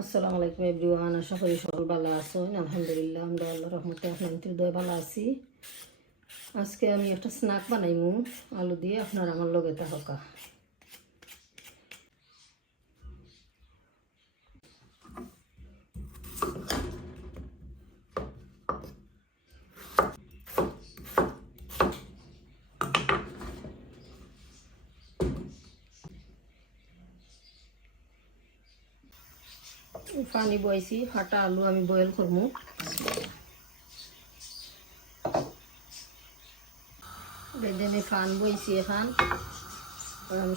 আসসালামু আলাইকুম এভরিওয়ান, আশা করি সকল ভালো আছেন। আলহামদুলিল্লাহ আমরা আল্লাহর রহমতে আপনাদের দয়া ভালো আছি। আজকে আমি একটা স্ন্যাক বানাইমু আলু দিয়ে, আপনারা আমার লগে থাকা। পানি বইছি, ফাটা আলু আমি বয়েল করবো। দেখেন ফান বইছি, এখন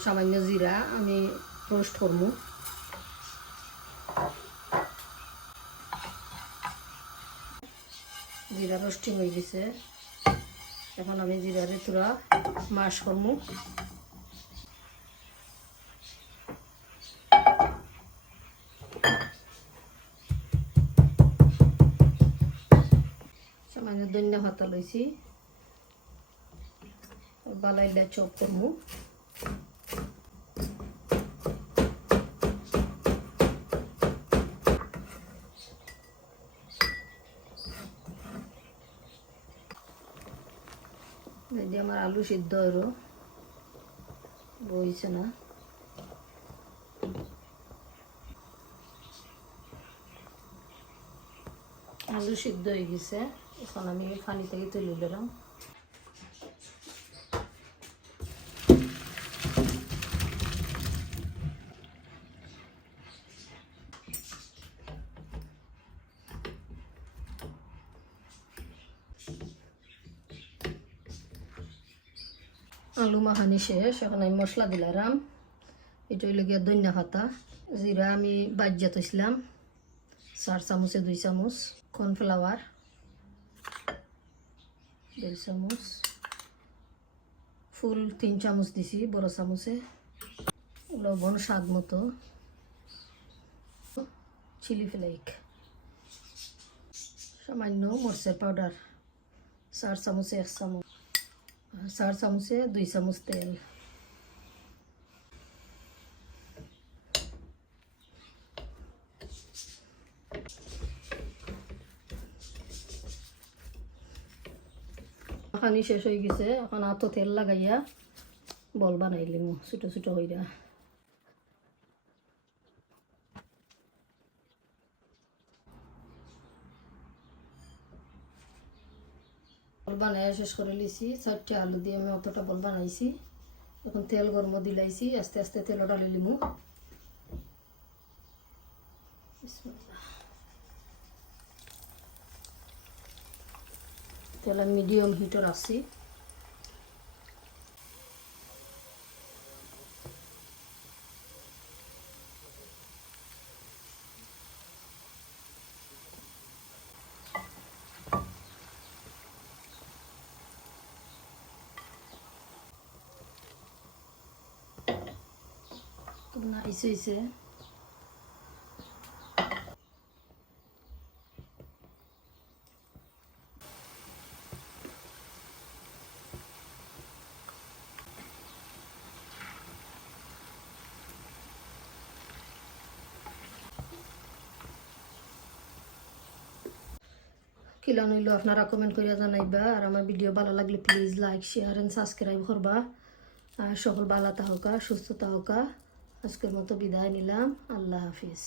সামান্য জিরা আমি রোস্ট করবো। জিরা রোস্টিং হয়ে গেছে, এখন আমি জিরারে তুরা মাশ করবো। সামান্য ধনিয়া পাতা লইছি, বালাইটা চপ করবো। যদি আমার আলু সিদ্ধ হলো বইছে না, আলু সিদ্ধ হয়ে গেছে। এখন আমি পানি থেকে তুলে দিলাম। আলু মাখানি শেষ, এখন আমি মশলা দিলাম। এটা হইল গিয়ে ধনিয়া পাতা, জিরা আমি বাজ্যা তৈছিলাম 4 চামচে 2 চামচ, কর্নফ্লাওয়ার 1.5 চামচ, ফুল 3 চামচ দিছি বড় চামচে, লবণ স্বাদ মতো, চিলি ফ্লেক, সামান্য মরিচের পাউডার 4 চামচে 1 চামচ, 4 চামচে 2 চামচ তেল। পানি শেষ হয়ে গেছে, এখন আতো তেল লাগাইয়া বল বানাইলিম ছোটো ছোটো হইয়া। বল বানাই শেষ করে লিছি, 4টা আলু দিয়ে আমি অতটা বল বানাইছি। এখন তেল গরম দিলাইছি, আস্তে আস্তে তেল ডালি লিমু। তেল মিডিয়াম হিটে রাখছি। না হয়েছে কিলা নইল আপনারা কমেন্ট করে জানাইবা। আর আমার ভিডিও ভালো লাগলে please like share and subscribe করবা। আর সকল ভালো থাকা সুস্থ থাকা। আজকের মতো বিদায় নিলাম, আল্লাহ হাফিজ।